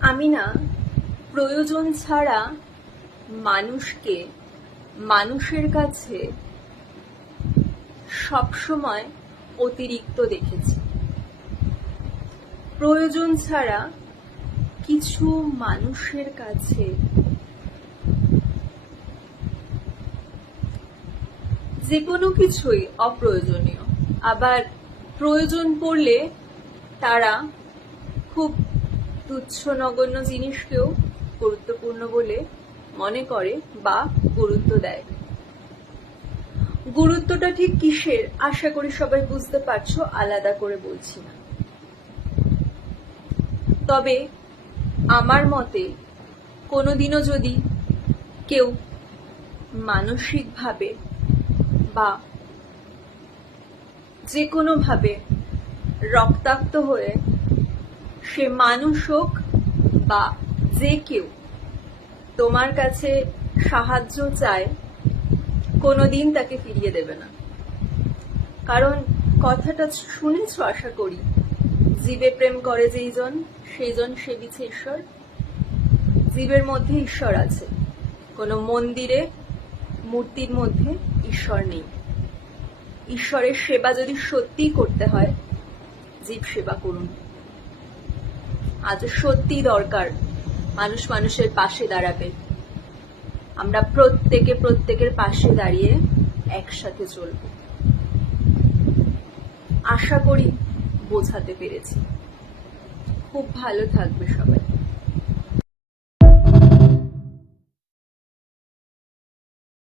আমি না প্রয়োজন ছাড়া মানুষকে মানুষের কাছে সবসময় অতিরিক্ত দেখেছি। প্রয়োজন ছাড়া কিছু মানুষের কাছে যে কোনো কিছুই অপ্রয়োজনীয়, আবার প্রয়োজন পড়লে তারা খুব তুচ্ছ নগণ্য জিনিসকেও গুরুত্বপূর্ণ বলে মনে করে বা গুরুত্ব দেয়। গুরুত্বটা ঠিক কিসের আশা করি সবাই বুঝতে পারছো, আলাদা করে বলছি না। তবে আমার মতে কোনোদিনও যদি কেউ মানসিকভাবে বা যে কোনোভাবে রক্তাক্ত হয়ে সে মানুষ হোক বা যে কেউ তোমার কাছে সাহায্য চায়, কোনোদিন তাকে ফিরিয়ে দেবে না। কারণ কথাটা শুনেছো আশা করি, জীবে প্রেম করে যেইজন সেইজন সেবিছে ঈশ্বর। জীবের মধ্যে ঈশ্বর আছে, কোনো মন্দিরে মূর্তির মধ্যে ঈশ্বর নেই। ঈশ্বরের সেবা যদি সত্যিই করতে হয়, জীব সেবা করুন। আজ সত্যি দরকার মানুষ মানুষের পাশে দাঁড়াবে। আমরা প্রত্যেকের পাশে দাঁড়িয়ে একসাথে চলব। আশা করি বোঝাতে পেরেছি। খুব ভালো থাকবে সবাই।